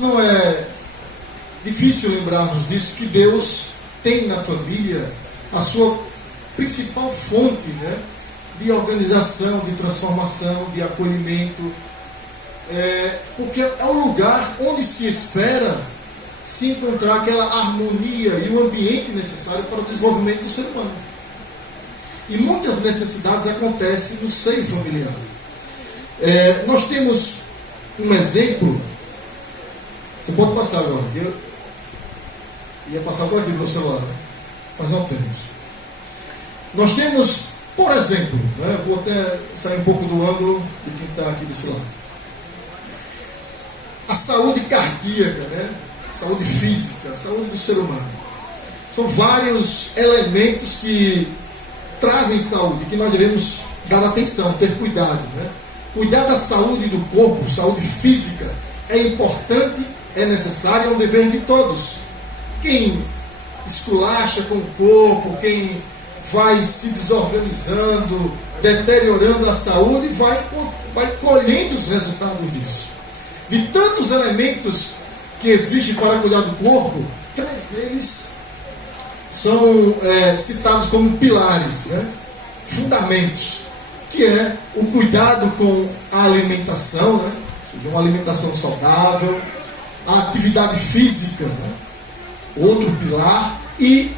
Não é difícil lembrarmos disso, que Deus tem na família a sua principal fonte, né, de organização, de transformação, de acolhimento, porque é o lugar onde se espera se encontrar aquela harmonia e o ambiente necessário para o desenvolvimento do ser humano. E muitas necessidades acontecem no seio familiar. Nós temos um exemplo. Você pode passar agora. Eu ia passar por aqui no meu celular, né? Mas não temos. Nós temos, por exemplo, né? Vou até sair um pouco do ângulo de quem está aqui desse lado. A saúde cardíaca, né? Saúde física, a saúde do ser humano. São vários elementos que trazem saúde, que nós devemos dar atenção, ter cuidado, né? Cuidar da saúde do corpo, saúde física, é importante, é necessário, é um dever de todos. Quem esculacha com o corpo, quem vai se desorganizando, deteriorando a saúde, vai colhendo os resultados disso. De tantos elementos que existem para cuidar do corpo, 3 deles são citados como pilares, né? Fundamentos, que é o cuidado com a alimentação, né? Uma alimentação saudável, a atividade física, né? Outro pilar, e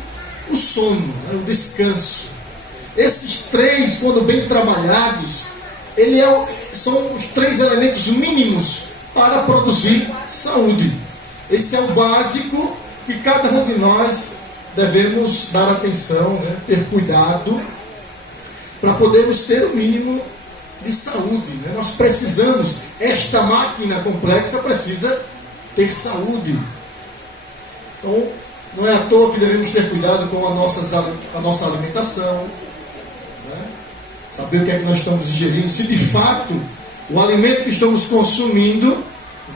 o sono, né? O descanso. Esses 3, quando bem trabalhados, são os 3 elementos mínimos para produzir saúde. Esse é o básico que cada um de nós devemos dar atenção, né? Ter cuidado, para podermos ter o mínimo de saúde, né? Nós precisamos, esta máquina complexa precisa ter saúde. Então, não é à toa que devemos ter cuidado com a nossa alimentação, né? Saber o que é que nós estamos ingerindo, se de fato o alimento que estamos consumindo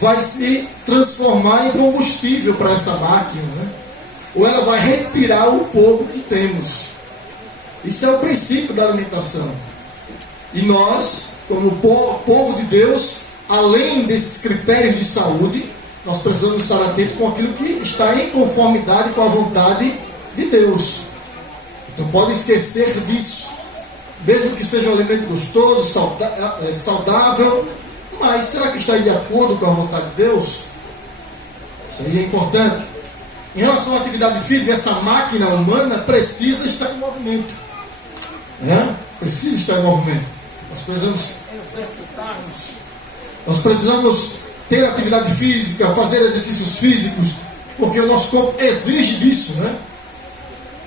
vai se transformar em combustível para essa máquina, né? Ou ela vai retirar o pouco que temos. Isso é o princípio da alimentação. E nós, como povo de Deus, além desses critérios de saúde, nós precisamos estar atentos com aquilo que está em conformidade com a vontade de Deus. Não pode esquecer disso. Mesmo que seja um alimento gostoso, saudável, mas será que está de acordo com a vontade de Deus? Isso aí é importante. Em relação à atividade física, essa máquina humana precisa estar em movimento. Precisa estar em movimento. Nós precisamos exercitar-nos. Nós precisamos ter atividade física, fazer exercícios físicos, porque o nosso corpo exige disso, né?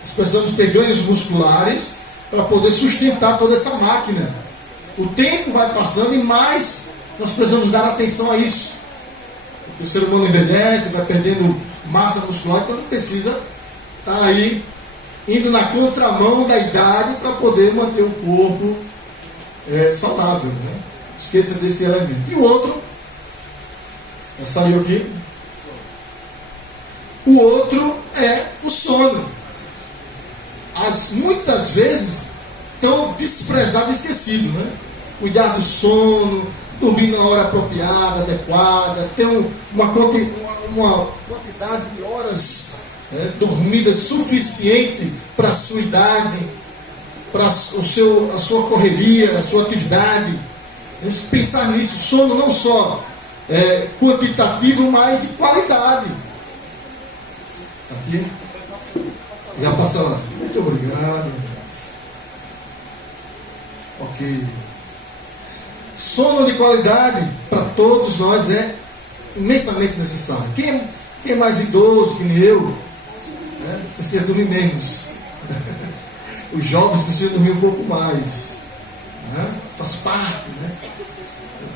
Nós precisamos ter ganhos musculares para poder sustentar toda essa máquina. O tempo vai passando e mais nós precisamos dar atenção a isso. Porque o ser humano envelhece, vai perdendo massa muscular, então ele precisa estar aí indo na contramão da idade para poder manter o corpo saudável, né? Esqueça desse elemento. E o outro, saiu aqui. O outro é o sono. Muitas vezes tão desprezado e esquecido, né? Cuidar do sono, dormir na hora apropriada, adequada, ter uma quantidade de horas dormidas suficiente para a sua idade, para a sua correria, a sua atividade. Vamos pensar nisso. Sono não só quantitativo, mas de qualidade. Aqui. Já passa lá. Muito obrigado. Ok. Sono de qualidade para todos nós é imensamente necessário. Quem é mais idoso que nem eu, precisa dormir menos. Os jovens precisam dormir um pouco mais. Faz parte, né?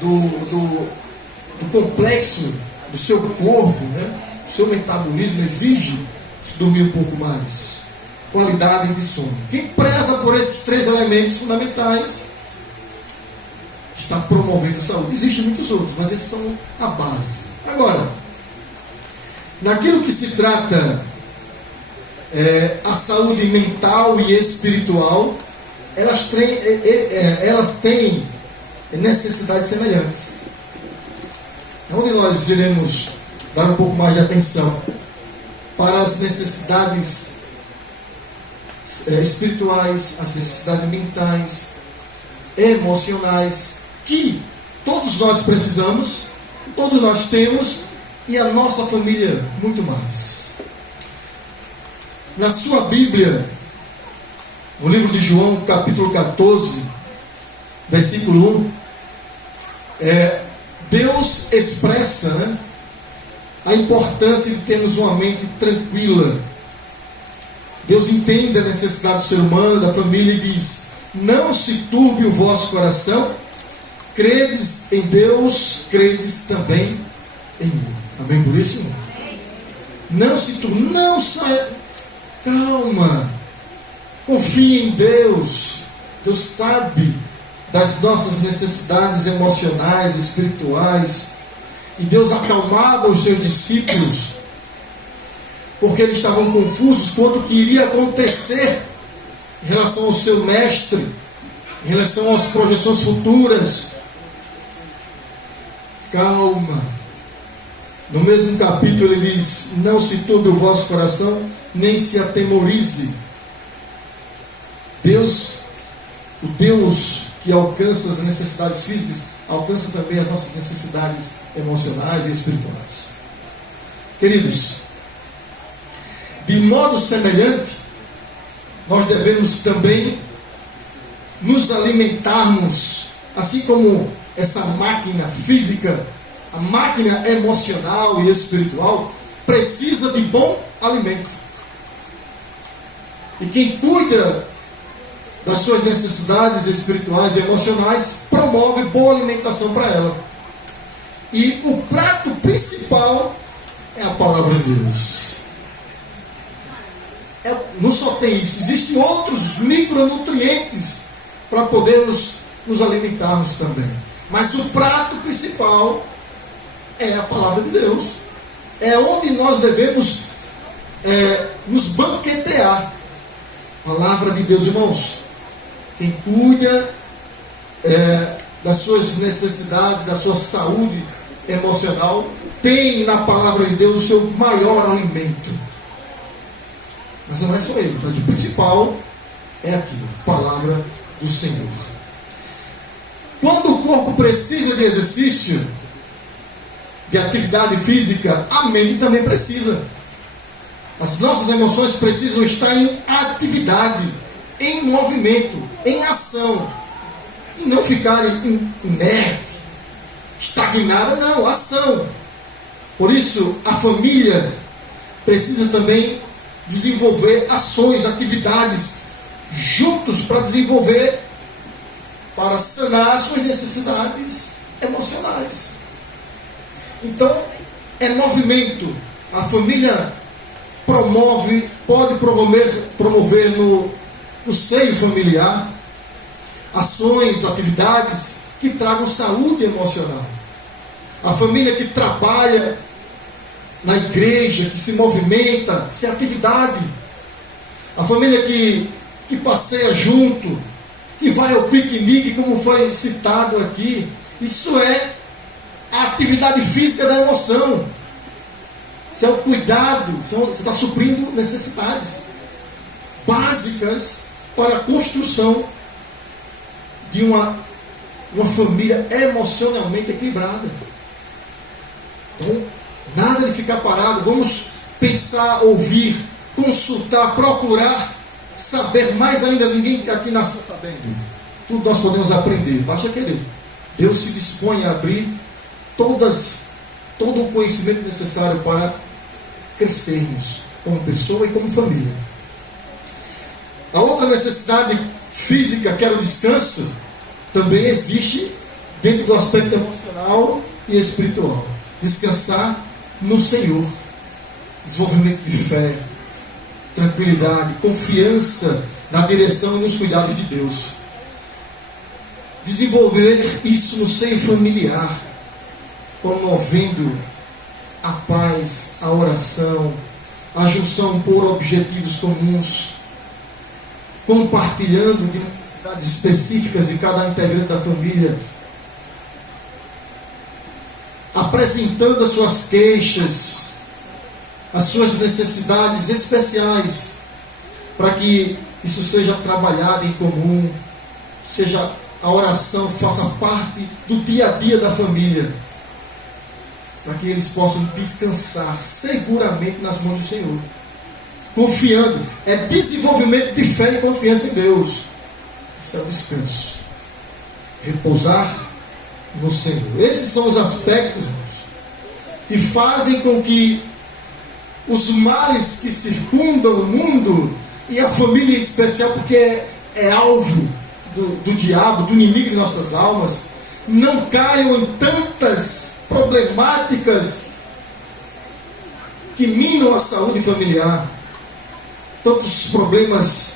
do complexo do seu corpo, né? O seu metabolismo exige dormir um pouco mais. Qualidade de sono. Quem preza por esses 3 elementos fundamentais está promovendo a saúde. Existem muitos outros, mas esses são a base. Agora, naquilo que se trata a saúde mental e espiritual, elas têm necessidades semelhantes. Onde nós iremos dar um pouco mais de atenção para as necessidades espirituais, as necessidades mentais, emocionais, que todos nós precisamos, todos nós temos, e a nossa família muito mais. Na sua Bíblia, no livro de João, capítulo 14, versículo 1, Deus expressa, né, a importância de termos uma mente tranquila. Deus entende a necessidade do ser humano, da família, e diz: não se turbe o vosso coração, credes em Deus, credes também em mim. Amém por isso, irmão? Não se turbe, não saia, calma, confie em Deus. Deus sabe das nossas necessidades emocionais, espirituais. E Deus acalmava os seus discípulos, porque eles estavam confusos quanto o que iria acontecer em relação ao seu mestre, em relação às projeções futuras. Calma. No mesmo capítulo ele diz: não se turbe o vosso coração, nem se atemorize. Deus, o Deus que alcança as necessidades físicas, alcança também as nossas necessidades emocionais e espirituais. Queridos, de modo semelhante, nós devemos também nos alimentarmos, assim como essa máquina física, a máquina emocional e espiritual, precisa de bom alimento. E quem cuida das suas necessidades espirituais e emocionais promove boa alimentação para ela. E o prato principal é a palavra de Deus. Não só tem isso, existem outros micronutrientes para podermos nos alimentarmos também. Mas o prato principal é a palavra de Deus. É onde nós devemos nos banquetear. Palavra de Deus, irmãos. Quem cuida das suas necessidades, da sua saúde emocional, tem na palavra de Deus o seu maior alimento. Mas não é só ele, mas o principal é aquilo, a palavra do Senhor. Quando o corpo precisa de exercício, de atividade física, a mente também precisa. As nossas emoções precisam estar em atividade, em movimento, em ação, e não ficarem inerte, estagnada, não, ação. Por isso, a família precisa também desenvolver ações, atividades juntos para desenvolver, para sanar as suas necessidades emocionais. Então, é movimento. A família pode promover no seio familiar ações, atividades que tragam saúde emocional. A família que trabalha na igreja, que se movimenta, se atividade. A família que passeia junto, que vai ao piquenique, como foi citado aqui. Isso é a atividade física da emoção. Isso é o cuidado, você está suprindo necessidades básicas para a construção de uma família emocionalmente equilibrada. Então, nada de ficar parado. Vamos pensar, ouvir, consultar, procurar saber mais ainda. Ninguém aqui nasceu sabendo. Tudo nós podemos aprender, basta querer. Deus se dispõe a abrir todo o conhecimento necessário para crescermos como pessoa e como família. A outra necessidade física, que era o descanso, também existe dentro do aspecto emocional e espiritual. Descansar no Senhor, desenvolvimento de fé, tranquilidade, confiança na direção e nos cuidados de Deus. Desenvolver isso no seio familiar, promovendo a paz, a oração, a junção por objetivos comuns, compartilhando de necessidades específicas de cada integrante da família. apresentando as suas queixas, as suas necessidades especiais, para que isso seja trabalhado em comum, seja a oração faça parte do dia a dia da família, para que eles possam descansar seguramente nas mãos do Senhor, confiando. É desenvolvimento de fé e confiança em Deus. Isso é o descanso, repousar no Senhor. Esses são os aspectos, irmãos, que fazem com que os males que circundam o mundo, e a família em especial, porque é alvo do diabo, do inimigo de nossas almas, não caiam em tantas problemáticas que minam a saúde familiar, tantos problemas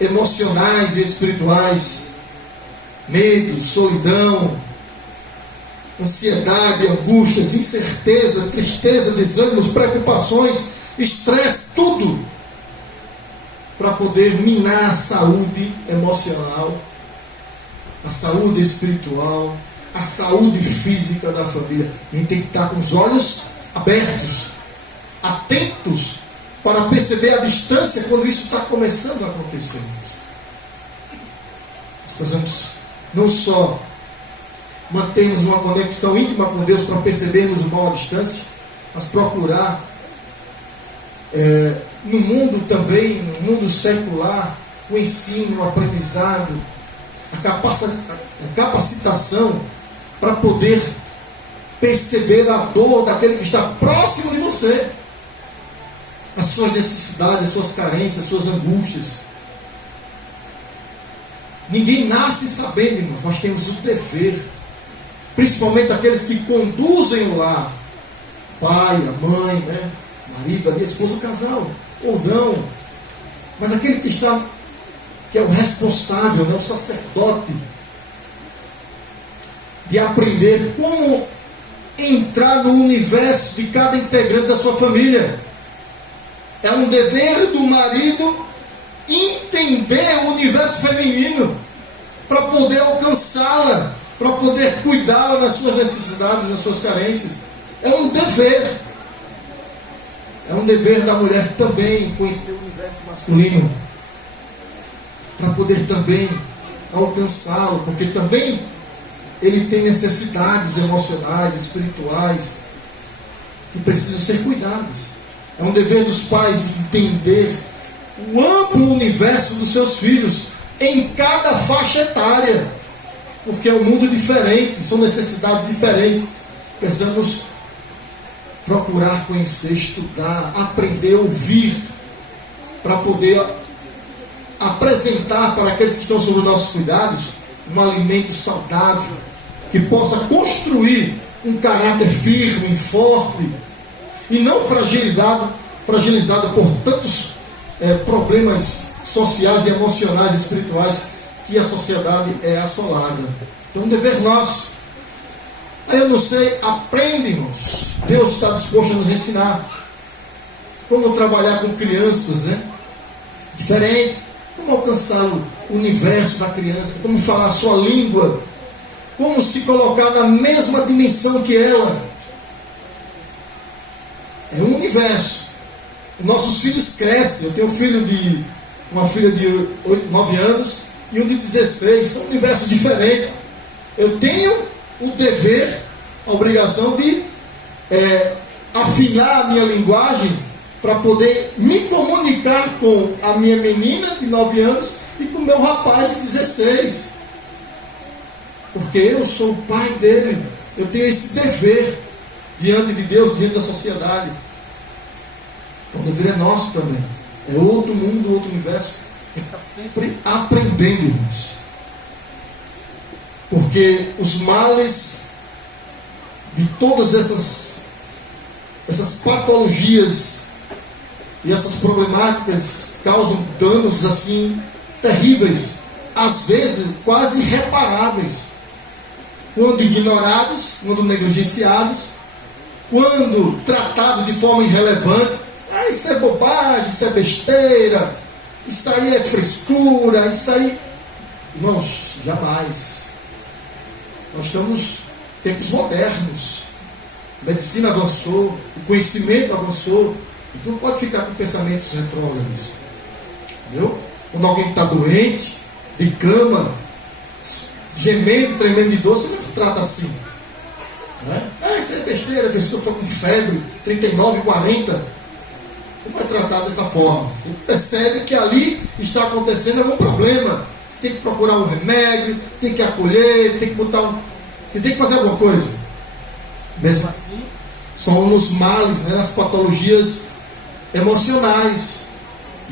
emocionais e espirituais, medo, solidão, ansiedade, angústias, incerteza, tristeza, desânimos, preocupações, estresse, tudo para poder minar a saúde emocional, a saúde espiritual, a saúde física da família. A gente tem que estar com os olhos abertos, atentos, para perceber a distância quando isso está começando a acontecer. Nós precisamos não só mantermos uma conexão íntima com Deus para percebermos o mal à distância, mas procurar no mundo também, no mundo secular, o ensino, o aprendizado, a capacitação para poder perceber a dor daquele que está próximo de você, as suas necessidades, as suas carências, as suas angústias. Ninguém nasce sabendo, irmãos, nós temos o dever, principalmente aqueles que conduzem o lar, pai, a mãe, né? Marido, a esposa, o casal, ou não, mas aquele que é o responsável, né? O sacerdote, de aprender como entrar no universo de cada integrante da sua família. É um dever do marido entender o universo feminino para poder alcançá-la, para poder cuidá-la das suas necessidades, das suas carências. É um dever. É um dever da mulher também conhecer o universo masculino, para poder também alcançá-lo, porque também ele tem necessidades emocionais, espirituais, que precisam ser cuidadas. É um dever dos pais entender o amplo universo dos seus filhos, em cada faixa etária, porque é um mundo diferente, são necessidades diferentes. Precisamos procurar conhecer, estudar, aprender, ouvir, para poder apresentar para aqueles que estão sob os nossos cuidados um alimento saudável, que possa construir um caráter firme, forte, e não fragilizado por tantos problemas sociais, emocionais, espirituais que a sociedade é assolada. Então, um dever nosso. Aí eu não sei, aprende, irmãos. Deus está disposto a nos ensinar como trabalhar com crianças, né? Diferente, como alcançar o universo da criança, como falar a sua língua, como se colocar na mesma dimensão que ela. É um universo. Nossos filhos crescem. Eu tenho uma filha de 9 anos e um de 16. São universos diferentes. Eu tenho o dever, a obrigação de afinar a minha linguagem para poder me comunicar com a minha menina de 9 anos e com o meu rapaz de 16. Porque eu sou o pai dele. Eu tenho esse dever diante de Deus, diante da sociedade. Então o dever é nosso também. É outro mundo, outro universo. A gente está sempre aprendendo, irmãos. Porque os males de todas essas patologias e essas problemáticas causam danos assim terríveis, às vezes quase irreparáveis, quando ignorados, quando negligenciados, quando tratados de forma irrelevante. Isso é bobagem, isso é besteira, isso aí é frescura, isso aí... Irmãos, jamais. Nós estamos tempos modernos. A medicina avançou, o conhecimento avançou. E tu não pode ficar com pensamentos retrógrados. Entendeu? Quando alguém está doente, de cama, gemendo, tremendo de dor, você não trata assim. Né? Isso é besteira, a pessoa está com febre, 39, 40. Não vai tratar dessa forma. Você percebe que ali está acontecendo algum problema. Você tem que procurar um remédio, tem que acolher, tem que botar um... Você tem que fazer alguma coisa. Mesmo assim, são nos males, né, nas patologias emocionais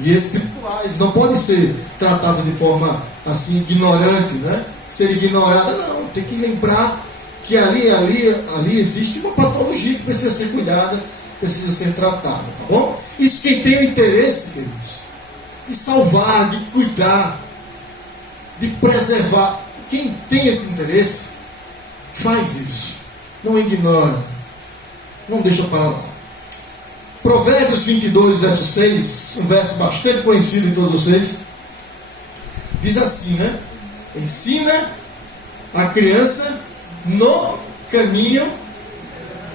e espirituais. Não pode ser tratada de forma assim, ignorante, né? Ser ignorada, não. Tem que lembrar que ali existe uma patologia que precisa ser cuidada, precisa ser tratada, tá bom? Isso quem tem o interesse, queridos, de salvar, de cuidar, de preservar. Quem tem esse interesse, faz isso. Não ignora. Não deixa para lá. Provérbios 22, verso 6, um verso bastante conhecido de todos vocês, diz assim, né? Ensina a criança no caminho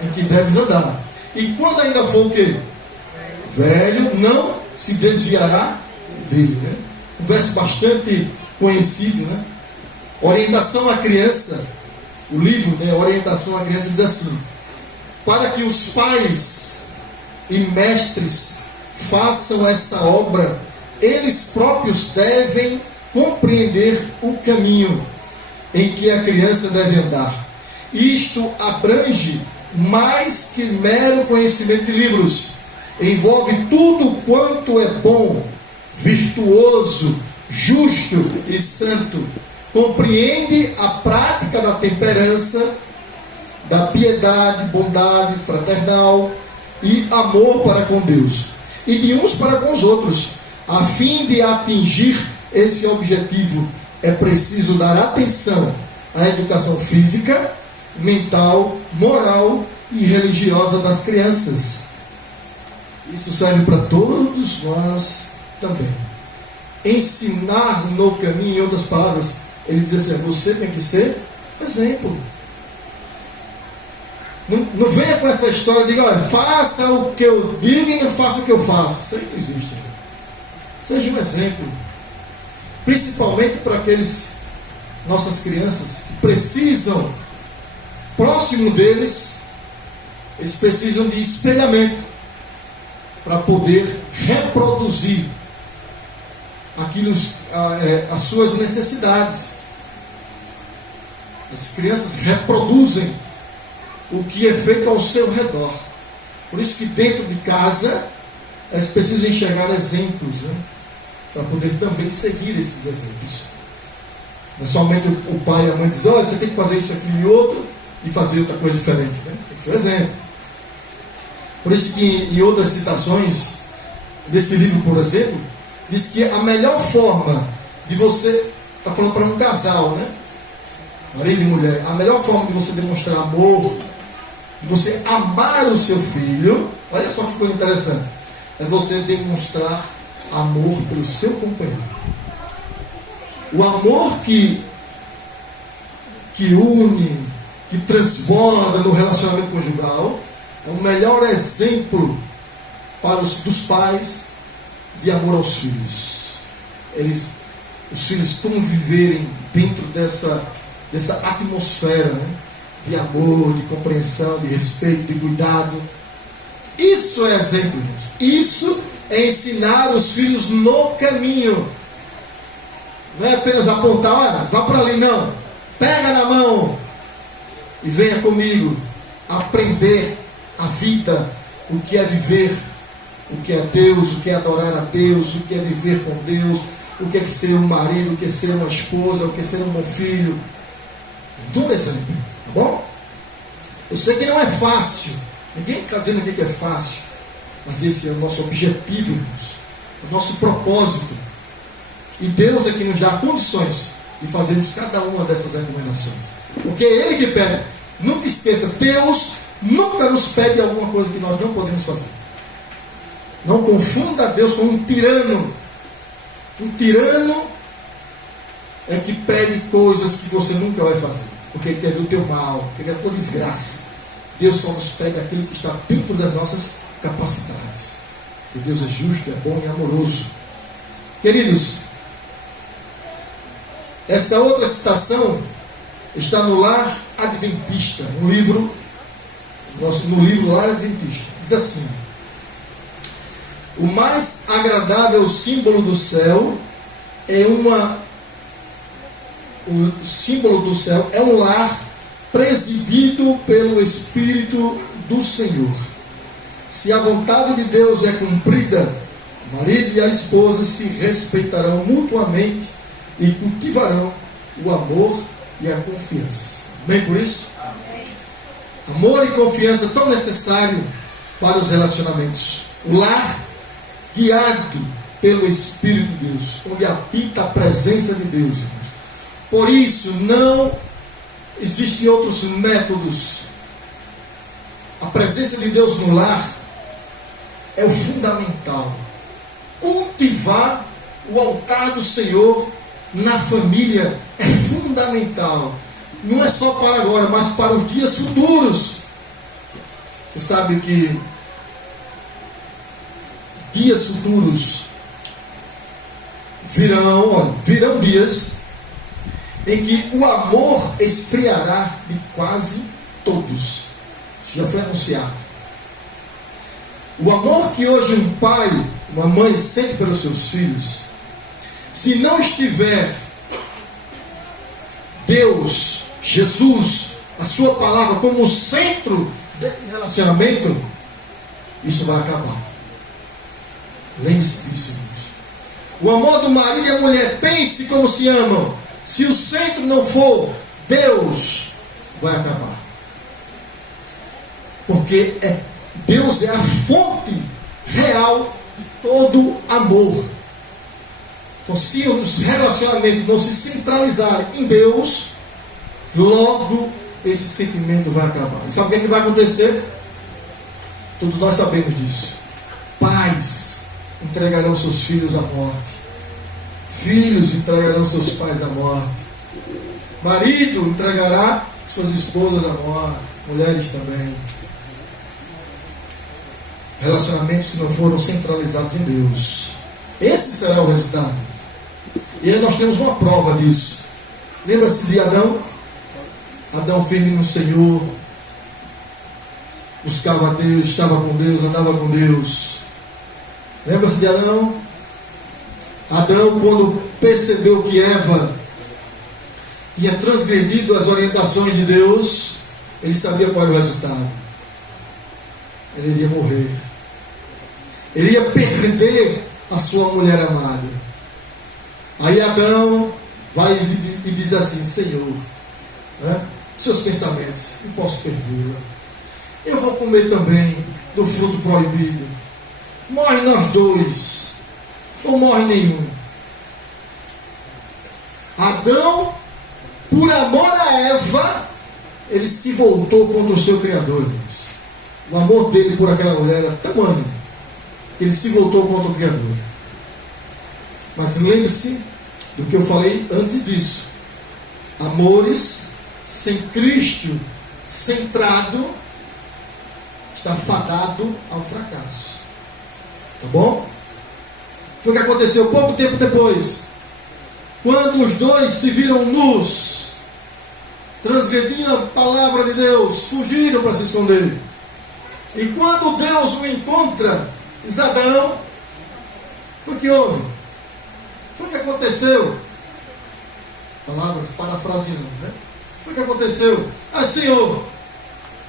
em que deves andar. E quando ainda for o quê? Velho, não se desviará dele, né? Um verso bastante conhecido, né? Orientação à criança, o livro, né? Orientação à criança diz assim: para que os pais e mestres façam essa obra, eles próprios devem compreender o caminho em que a criança deve andar. Isto abrange mais que mero conhecimento de livros. Envolve tudo quanto é bom, virtuoso, justo e santo. Compreende a prática da temperança, da piedade, bondade fraternal e amor para com Deus e de uns para com os outros. A fim de atingir esse objetivo, é preciso dar atenção à educação física, mental, moral e religiosa das crianças. Isso serve para todos nós também. Ensinar no caminho, em outras palavras, ele diz assim: você tem que ser exemplo. Não venha com essa história de diga, olha, faça o que eu digo e não faça o que eu faço. Isso aí não existe. Seja um exemplo. Principalmente para aqueles nossas crianças que precisam, próximo deles, eles precisam de espelhamento para poder reproduzir aquilo, as suas necessidades. As crianças reproduzem o que é feito ao seu redor. Por isso que dentro de casa eles precisam enxergar exemplos, né? Para poder também seguir esses exemplos. Não é somente o pai e a mãe dizem, olha, você tem que fazer isso, aquilo e outro, e fazer outra coisa diferente, né? Tem que ser um exemplo. Por isso que em outras citações desse livro, por exemplo, diz que a melhor forma de você, está falando para um casal, né? Marido e mulher, a melhor forma de você demonstrar amor, de você amar o seu filho, olha só que coisa interessante, é você demonstrar amor pelo seu companheiro. O amor que une, que transborda no relacionamento conjugal, é o melhor exemplo para dos pais de amor aos filhos. Os filhos conviverem dentro dessa atmosfera, né? De amor, de compreensão, de respeito, de cuidado. Isso é exemplo, gente. Isso é ensinar os filhos no caminho. Não é apenas apontar, olha, vá para ali, não. Pega na mão e venha comigo aprender a vida, o que é viver, o que é Deus, o que é adorar a Deus, o que é viver com Deus, o que é ser um marido, o que é ser uma esposa, o que é ser um bom filho. Dou exemplo, tá bom? Eu sei que não é fácil, ninguém está dizendo aqui que é fácil, mas esse é o nosso objetivo, irmãos, o nosso propósito. E Deus é que nos dá condições de fazermos cada uma dessas recomendações, porque é Ele que pede. Nunca esqueça, Deus nunca nos pede alguma coisa que nós não podemos fazer. Não confunda Deus com um tirano. Um tirano é que pede coisas que você nunca vai fazer. porque Ele quer ver o teu mal, porque Ele quer a tua desgraça. Deus só nos pega aquilo que está dentro das nossas capacidades. E Deus é justo, é bom e amoroso. Queridos, esta outra citação está no Lar Adventista, no livro Lar Adventista. Diz assim: o mais agradável símbolo do céu o símbolo do céu é um lar presidido pelo Espírito do Senhor. Se a vontade de Deus é cumprida, o marido e a esposa se respeitarão mutuamente e cultivarão o amor e a confiança. Amém por isso? Amém. Amor e confiança tão necessário para os relacionamentos. O lar guiado pelo Espírito de Deus, onde habita a presença de Deus. Por isso, não existem outros métodos. A presença de Deus no lar é o fundamental. Cultivar o altar do Senhor na família é fundamental. Não é só para agora, mas para os dias futuros. Você sabe que dias futuros virão dias em que o amor esfriará de quase todos. Isso já foi anunciado. O amor que hoje um pai, uma mãe sente pelos seus filhos, se não estiver Deus, Jesus, a sua palavra como o centro desse relacionamento, isso vai acabar. Lembre-se disso, irmãos. O amor do marido e a mulher, pense como se amam. Se o centro não for Deus, vai acabar. Porque Deus é a fonte real de todo amor. Então, se os relacionamentos não se centralizarem em Deus, logo esse sentimento vai acabar. E sabe o que vai acontecer? Todos nós sabemos disso. Pais entregarão seus filhos à morte. Filhos entregarão seus pais à morte. Marido entregará suas esposas à morte. Mulheres também. Relacionamentos que não foram centralizados em Deus. Esse será o resultado. E aí nós temos uma prova disso. Lembra-se de Adão? Adão firme no Senhor. Buscava a Deus, estava com Deus, andava com Deus. Lembra-se de Adão? Adão, quando percebeu que Eva tinha transgredido as orientações de Deus, ele sabia qual era o resultado. Ele iria morrer. Ele ia perder a sua mulher amada. Aí Adão vai e diz assim: Senhor, seus pensamentos, não posso perdê-la. Eu vou comer também do fruto proibido. Morre nós dois. Não morre nenhum. Adão, por amor a Eva, ele se voltou contra o seu Criador. Irmãos. O amor dele por aquela mulher era tamanho que ele se voltou contra o Criador. Mas lembre-se do que eu falei antes disso. Amores sem Cristo centrado está fadado ao fracasso. Tá bom? Foi o que aconteceu pouco tempo depois. Quando os dois se viram nus, transgrediam a palavra de Deus, fugiram para se esconder. E quando Deus o encontra, diz: Adão, foi o que houve? Foi o que aconteceu? Palavras parafraseando, né? Foi o que aconteceu? Senhor,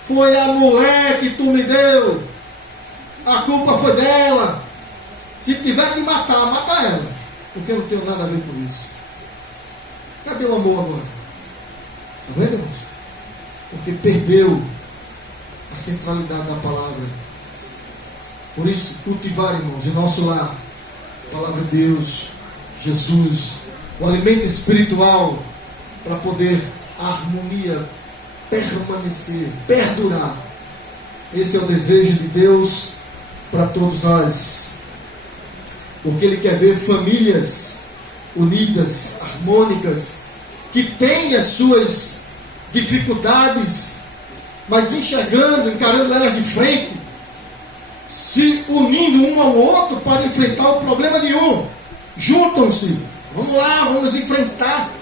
foi a mulher que tu me deu. A culpa foi dela. Se tiver que matar, mata ela. Porque eu não tenho nada a ver com isso. Cadê o amor agora? Está vendo, irmãos? Porque perdeu a centralidade da palavra. Por isso, cultivar, irmãos, em nosso lar, a palavra de Deus, Jesus, o alimento espiritual, para poder a harmonia permanecer, perdurar. Esse é o desejo de Deus para todos nós. Porque Ele quer ver famílias unidas, harmônicas, que têm as suas dificuldades, mas enxergando, encarando elas de frente, se unindo um ao outro para enfrentar o problema de um. Juntam-se. Vamos lá, vamos enfrentar